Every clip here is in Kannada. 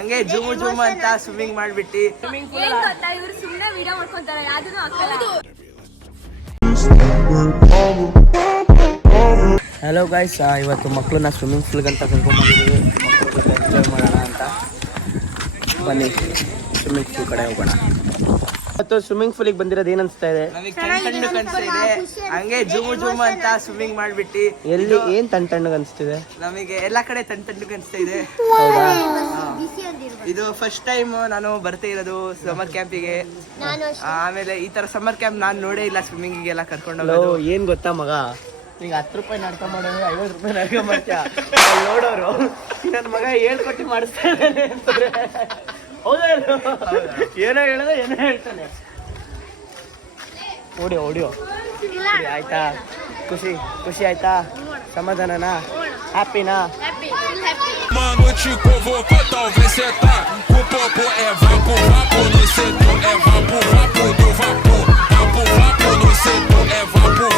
ಹಂಗೆ ಜುಮು ಜುಮ್ ಅಂತ ಸ್ವಿಮ್ಮಿಂಗ್ ಮಾಡ್ಬಿಟ್ಟು ಇವ್ರು ಸುಮ್ಮನೆ ವಿಡಿಯೋ ಮಾಡ್ಕೊಂತಾರೆ ಯಾವ್ದೂ ಹಾಕಲ್ಲ. ಹಲೋ ಗಾಯ್ಸ್, ಇವತ್ತು ಮಕ್ಕಳನ್ನ ಸ್ವಿಮ್ಮಿಂಗ್ ಪೂಲ್ಗಂತ ಕರ್ಕೊಂಡ್ಬಂದಿದ್ದೀವಿ. ಮಕ್ಕಳ ಜೊತೆ ಎಂಜಾಯ್ ಮಾಡೋಣ ಅಂತ ಬನ್ನಿ ಸ್ವಿಮ್ಮಿಂಗ್ ಪೂಲ್ ಕಡೆ ಹೋಗೋಣ. ಇವತ್ತು ಸ್ವಿಮ್ಮಿಂಗ್ ಪೂಲಿಗೆ ಬಂದಿರೋದು ಏನ್ ಅನ್ಸ್ತಾ ಇದೆ? ಹಂಗೆ ಜುಮು ಜುಮ್ ಅಂತ ಸ್ವಿಮ್ಮಿಂಗ್ ಮಾಡ್ಬಿಟ್ಟು ಎಲ್ಲಿ ಏನ್ ತಣ್ಣಗೆ ಅನ್ಸ್ತಿದೆ? ನಮಗೆ ಎಲ್ಲಾ ಕಡೆ ತಣ್ಣಗೆ ಅನ್ಸ್ತಾ ಇದೆ. ಇದು ಫಸ್ಟ್ ಟೈಮ್ ನಾನು ಬರ್ತಾ ಇರೋದು ಸಮ್ಮರ್ ಕ್ಯಾಂಪಿಗೆ. ಆಮೇಲೆ ಈ ತರ ಸಮ್ಮರ್ ಕ್ಯಾಂಪ್ ನಾನು ನೋಡೇ ಇಲ್ಲ. ಸ್ವಿಮ್ಮಿಂಗ್ ಎಲ್ಲ ಕರ್ಕೊಂಡು ಏನ್ ಗೊತ್ತಾ ಮಗ, ಈಗ 10 ರೂಪಾಯಿ ನಾಟಕ ಮಾಡೋದು 50 ರೂಪಾಯಿ ನಾಟಕ ಮಾಡ್ತೀಯ. ನೋಡೋರು ನನ್ನ ಮಗ ಹೇಳ್ಕೊಟ್ಟು ಮಾಡಿಸ್ತಾ ಇದ್ದಾನೆ ಅಂತಾರೆ. ಹೌದಾ? ಏನೋ ಹೇಳೋದು ಏನೋ ಹೇಳ್ತಾನೆ. ಓಡಿಯೋ ಆಯ್ತಾ? ಖುಷಿ ಆಯ್ತಾ? ಸಮಾಧಾನನಾ? ಹ್ಯಾಪಿನಾ? Mano, te convocou, talvez cê tá com popo. É vapo no setor, é vapo do vapor. Vapo no setor, é vapo do.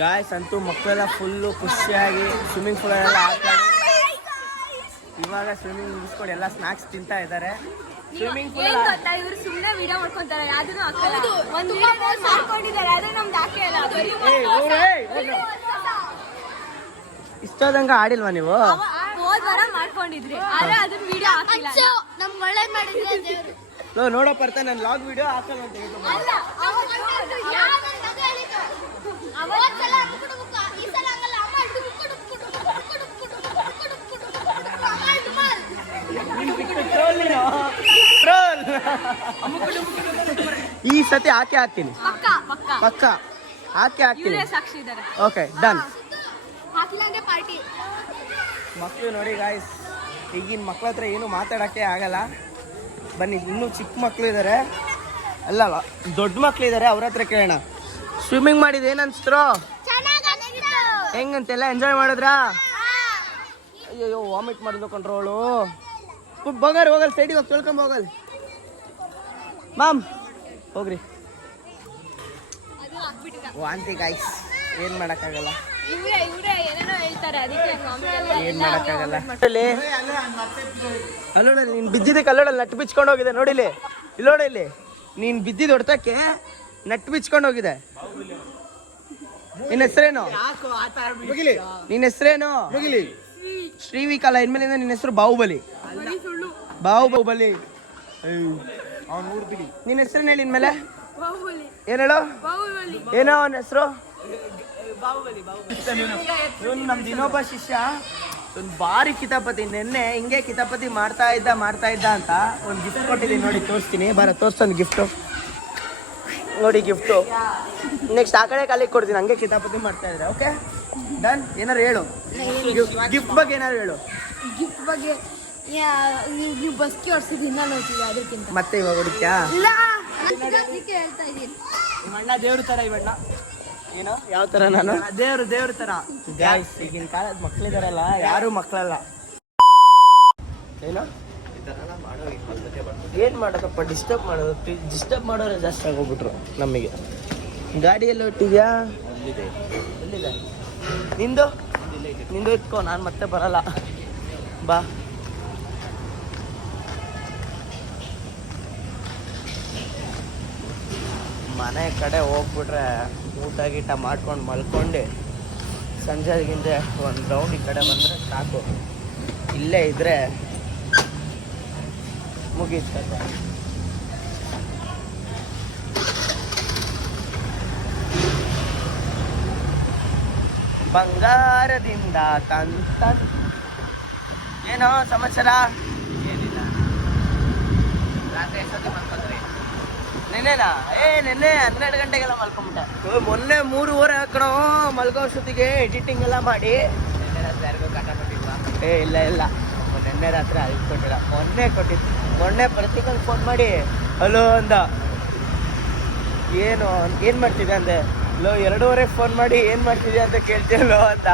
Guys, ಅಂತೂ ಮಕ್ಕಳೆಲ್ಲ ಫುಲ್ಲು ಖುಷಿಯಾಗಿ ಸ್ವಿಮ್ಮಿಂಗ್ ಪೂಲಲ್ಲೆಲ್ಲ ಆಟಾಡಿ ಇವಾಗ ಸ್ವಿಮ್ಮಿಂಗ್ ಮುಗಿಸ್ಕೊಂಡು ಎಲ್ಲ ಸ್ನಾಕ್ಸ್ ತಿಂತಾ ಇದ್ದಾರೆ. ಸ್ವಿಮ್ಮಿಂಗ್ ಪೂಲ್ ಇವ್ರು ಸುಮ್ಮನೆ ವಿಡಿಯೋ ಮಾಡ್ಕೊಂತಾರೆ ಯಾವ್ದೂ ಹಾಕಲ್ಲ. ಒಂದು ವಿಡಿಯೋ ಮಾಡ್ಕೊಂಡಿದ್ದಾರೆ, ಅದೇ ನಮ್ದು ಹಾಕಿಲ್ಲ. ಇಷ್ಟೋದಂಗ ಆಡಿಲ್ವಾ ನೀವು? ಹೋದ್ ವಾರ ಮಾಡ್ಕೊಂಡಿದ್ರಿ, ಆದ್ರೆ ಅದನ್ನ ವಿಡಿಯೋ ಹಾಕಿಲ್ಲ. ನಮ್ಗೆ ಒಳ್ಳೇದ್ ಮಾಡಿದ್ರೆ ದೇವ್ರು. ನೋಡಪ್ಪ ಬರ್ತಾ ನಾನು ಲಾಗ್ ವಿಡಿಯೋ ಹಾಕಲ್ಲ ಅಂತ ಈ ಸತಿ ಹಾಕಿ ಹಾಕ್ತೀನಿ, ಪಕ್ಕ ಹಾಕಿ ಹಾಕ್ತೀನಿ. Okay done. ಮಕ್ಕಳು ನೋಡಿ ಗಾಯ್ಸ್, ಈಗಿನ ಮಕ್ಳ ಹತ್ರ ಏನು ಮಾತಾಡೋಕ್ಕೆ ಆಗಲ್ಲ. ಬನ್ನಿ, ಇನ್ನೂ ಚಿಕ್ಕ ಮಕ್ಕಳು ಇದ್ದಾರೆ, ಅಲ್ಲ ದೊಡ್ಡ ಮಕ್ಳು ಇದ್ದಾರೆ, ಅವ್ರ ಹತ್ರ ಕೇಳೋಣ. ಸ್ವಿಮ್ಮಿಂಗ್ ಮಾಡಿದ ಏನ್ ಅನ್ಸ್ತರೋ? ಹೆಂಗಂತೆಲ್ಲ ಎಂಜಾಯ್ ಮಾಡಿದ್ರಾ? ಅಯ್ಯೋ ವಾಮಿಟ್ ಮಾಡಿದ್ಲು ಕಂಟ್ರೋಳು. ಹೋಗಲ್ ಸೈಡಿಗೆ ಹೋಗಿ ತೊಳ್ಕೊಂಡ್ ಹೋಗಲ್ ಮಾಮ್, ಹೋಗ್ರಿ. ವಾಂತಿ ಗಾಯ್ಸ್, ಏನ್ ಮಾಡಕ್ಕಾಗಲ್ಲ, ಏನ್ ಮಾಡಕ್ಕಾಗಲ್ಲ. ಅಲ್ಲೋಡ ನೀನ್ ಬಿದ್ದಿದ್ದಕ್ಕೆ, ಅಲ್ಲೋಡ ನಟ್ಟು ಬಿಚ್ಕೊಂಡು ಹೋಗಿದೆ ನೋಡಿಲಿ, ಇಲ್ಲೋಡ ಇಲ್ಲಿ ನೀನ್ ಬಿದ್ದಿದ್ದು ಹೊಡ್ತಕ್ಕೆ ನಟ್ಟು ಬಿಚ್ಕೊಂಡು ಹೋಗಿದೆ. ನಿನ್ನ ಹೆಸರೇನು? ನಿನ್ನ ಹೆಸರೇನು? ಶ್ರೀವಿಕಲ್ಲ, ಇನ್ಮೇಲಿಂದ ನಿನ್ನ ಹೆಸರು ಬಾಹುಬಲಿ. ನಿನ್ನ ಹೆಸರೇನು ಹೇಳಿ ಇನ್ಮೇಲೆ? ಏನ್ ಹೇಳು? ಏನೋ ಅವನ ಹೆಸರು? ನಮ್ದು ಇನ್ನೊಬ್ಬ ಶಿಷ್ಯ ಒಂದು ಭಾರಿ ಕಿತಾಪತಿ. ನೆನ್ನೆ ಹಿಂಗೆ ಕಿತಾಪತಿ ಮಾಡ್ತಾ ಇದ್ದ ಅಂತ ಒಂದು ಗಿಫ್ಟ್ ಕೊಟ್ಟಿದ್ದೀನಿ ನೋಡಿ, ತೋರಿಸ್ತೀನಿ. ತೋರ್ಸೊಂದು ಗಿಫ್ಟು ನೋಡಿ, ಗಿಫ್ಟು. ನೆಕ್ಸ್ಟ್ ಆ ಕಡೆ ಕಾಲಿಗೆ ಕೊಡ್ತೀನಿ. ಹಂಗೆ ಕಿತಾಪತಿ ಮಾಡ್ತಾ ಇದ್ರೆ ಓಕೆ ಡನ್. ಏನಾರು ಹೇಳು, ಗಿಫ್ಟ್ ಬಗ್ಗೆ ಏನಾರು ಹೇಳು. ಗಿಫ್ಟ್ ಬಗ್ಗೆ ನೀವು ಬಸ್ಗೆ ಹೊಡ್ಸಿದ್ದು ನೋಡ್ತೀವಿ, ಅದಕ್ಕಿಂತ ಮತ್ತೆ ಇವಾಗ ಹೊಡಿತ್ಯಾ? ಹೇಳ್ತಾ ಇದ್ದೀನಿ, ಅಣ್ಣ ದೇವ್ರ ತರ ಇವಣ್ಣ. ಏನು ಯಾವ ತರ? ನಾನು ದೇವ್ರ ತರ. ಗಾಯ್ಸ್, ಈಗಿನ ಕಾಲದ ಮಕ್ಳಿದಾರಲ್ಲ, ಯಾರು ಮಕ್ಕಳಲ್ಲ. ಏನು ಏನ್ ಮಾಡೋದಪ್ಪ, ಡಿಸ್ಟರ್ಬ್ ಮಾಡೋರೆ ಜಾಸ್ತಿ ಆಗೋಗ್ಬಿಟ್ರು ನಮಗೆ. ಗಾಡಿಯಲ್ಲಿ ಹೊಟ್ಟಿದ್ಯಾ? ಎಲ್ಲಿದೆ ನಿಂದು? ಇಟ್ಕೋ, ನಾನು ಮತ್ತೆ ಬರಲ್ಲ. ಬಾ. ಮನೆ ಕಡೆ ಹೋಗ್ಬಿಟ್ರೆ ಊಟ ಗೀಟ ಮಾಡ್ಕೊಂಡು ಮಲ್ಕೊಂಡು ಸಂಜೆಗಿಂದೆ ಒಂದು ರೌಂಡ್ ಈ ಕಡೆ ಬಂದರೆ ಸಾಕು. ಇಲ್ಲೇ ಇದ್ರೆ ಮುಗೀತು. ಬಂಗಾರದಿಂದ ಏನೋ ಸಮಾಚಾರ? ಏನಿಲ್ಲ, ರಾತ್ರಿ ಎಷ್ಟೊತ್ತಿಗೆ ಮಲ್ಕೊಂಡ್ರಿ? ನೆನ್ನೆನಾ? ನೆನ್ನೆ 12 ಗಂಟೆಗೆಲ್ಲ ಮಲ್ಕೊಂಬಿಟ್ಟೆ. ಮೊನ್ನೆ 3:30 ಹಾಕಣೋ ಮಲ್ಗೋಷ್ಟೊತ್ತಿಗೆ ಎಡಿಟಿಂಗ್ ಎಲ್ಲ ಮಾಡಿ. ನಿನ್ನೆ ರಾತ್ರಿ ಯಾರಿಗೂ ಕಾಟ ಕೊಟ್ಟಿಲ್ವಾ? ಇಲ್ಲ ನೆನ್ನೆ ರಾತ್ರಿ ಅಲ್ಲಿ ಕೊಟ್ಟಿಲ್ಲ, ಮೊನ್ನೆ ಕೊಟ್ಟಿದ್ದು. ಮೊನ್ನೆ ಪ್ರತಿಕಲ್ ಫೋನ್ ಮಾಡಿ ಹಲೋ ಅಂದ. ಏನು ಮಾಡ್ತಿದ್ದೆ ಅಂದೆ. 2:30 ಫೋನ್ ಮಾಡಿ ಏನು ಮಾಡ್ತಿದ್ಯಾ ಅಂತ ಕೇಳ್ತೀಯಲ್ಲೋ ಅಂತ.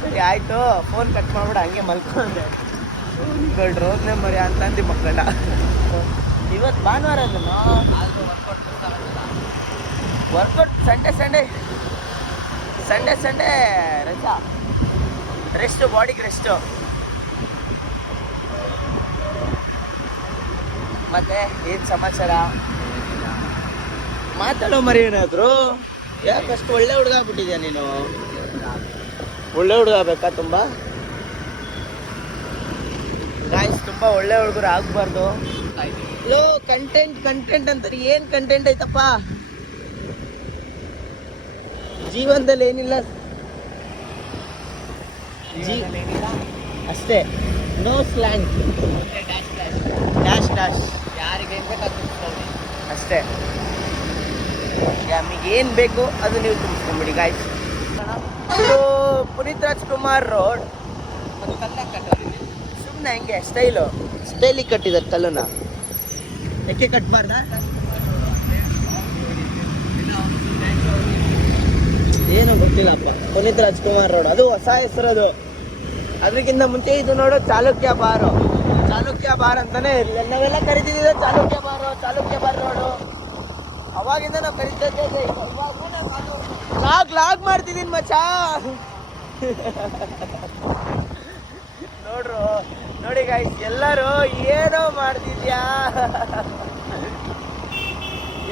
ಸರಿ ಆಯಿತು, ಫೋನ್ ಕಟ್ ಮಾಡ್ಬಿಡ, ಹಂಗೆ ಮಲ್ಕೊಂಡೆ. ರೋದ್ನೆ ಮರಿ ಅಂತಂದು ಮಕ್ಕಳ. ಇವತ್ತು ಭಾನುವಾರ ಅದನ್ನು ಆದರೂ ವರ್ಕೌಟ್ ಸಂಡೇ ರಜಾ, ರೆಸ್ಟು, ಬಾಡಿಗೆ ರೆಸ್ಟು. ಮತ್ತೆ ಏನು ಸಮಾಚಾರ? ಮಾತಾಡೋ ಮರಿ ಏನಾದ್ರು. ಯಾಕಷ್ಟು ಒಳ್ಳೆ ಹುಡುಗ ಆಗ್ಬಿಟ್ಟಿದ್ಯಾ ನೀನು? ಒಳ್ಳೆ ಹುಡುಗ ಬೇಕಾ ತುಂಬ? ಗಾಯ್ಸ್, ತುಂಬ ಒಳ್ಳೆ ಹುಡುಗರು ಆಗ್ಬಾರ್ದು. ಕಂಟೆಂಟ್ ಅಂತಾರೆ. ಏನು ಕಂಟೆಂಟ್ ಐತಪ್ಪ ಜೀವನದಲ್ಲಿ? ಏನಿಲ್ಲ ಅಷ್ಟೇ. ನೋ ಸ್ಲ್ಯಾಂಗ್, ಡ್ಯಾಶ್ ಯಾರಿಗೆ ಬೇಕಾಗ್ತದೆ ಅಷ್ಟೇ. ನಮಗೇನು ಬೇಕು ಅದು ನೀವು ತುಂಬಿಸ್ಕೊಂಬಿಡಿ ಗಾಯ್ಸ್. ಇದು ಪುನೀತ್ ರಾಜ್ಕುಮಾರ್ ರೋಡ್. ಒಂದು ಕಲ್ಲ ಕಟ್ಟೋರಿ ಸುಮ್ಮನೆ ಹಂಗೆ ಸ್ಟೈಲಿಗೆ ಕಟ್ಟಿದ್ದಾರೆ ಕಲ್ಲನ್ನ. ಯಾಕೆ ಕಟ್ಬಾರ್ದ? ಏನೋ ಗೊತ್ತಿಲ್ಲಪ್ಪ. ಪುನೀತ್ ರಾಜ್ಕುಮಾರ್ ರೋಡ್, ಅದು ಹೊಸ ಹೆಸರು. ಅದು ಅದಕ್ಕಿಂತ ಮುಂಚೆ ಇದು ನೋಡೋ ಚಾಲುಕ್ಯ ಬಾರ್ ಅಂತಾನೆ ನಾವೆಲ್ಲ ಕರಿತಿದ್ದೀವಿ. ಚಾಲುಕ್ಯ ಬಾರ್ ರೋಡು ಅವಾಗಿಂದ ನಾವು ಕರಿತಿದ್ದೇವೆ. ಲಾಗ್ ಮಾಡ್ತಿದ್ದೀನಿ ಮಚ್ಚ. ನೋಡಿ ಗಾಯ್ಸ್, ಎಲ್ಲರೂ ಏನೋ ಮಾಡ್ತಿದ್ಯಾ,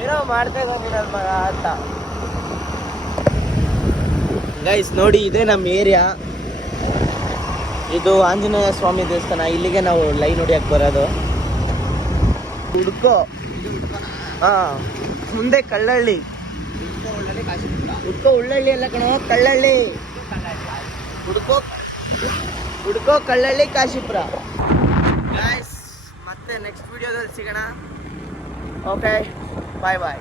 ಏನೋ ಮಾಡ್ತಾ ಇದ್ದಾನೆ ನನ್ನ ಮಗ ಅಂತ. ಗೈಸ್ ನೋಡಿ, ಇದೇ ನಮ್ಮ ಏರಿಯಾ. ಇದು ಆಂಜನೇಯ ಸ್ವಾಮಿ ದೇವಸ್ಥಾನ. ಇಲ್ಲಿಗೆ ನಾವು ಲೈನ್ ಹೊಡಿಯಕ್ಕೆ ಬರೋದು. ಹುಡ್ಕೋ ಮುಂದೆ ಕಳ್ಳಹಳ್ಳಿ. ಹುಡ್ಕೋ ಉಳ್ಳಳ್ಳಿ ಎಲ್ಲ ಕಣೋ, ಕಳ್ಳಹಳ್ಳಿ. ಹುಡ್ಕೋ ಕಳ್ಳಹಳ್ಳಿ ಕಾಶಿಪುರ. ಗೈಸ್, ಮತ್ತೆ ನೆಕ್ಸ್ಟ್ ವಿಡಿಯೋದಲ್ಲಿ ಸಿಗೋಣ. ಓಕೆ, ಬಾಯ್.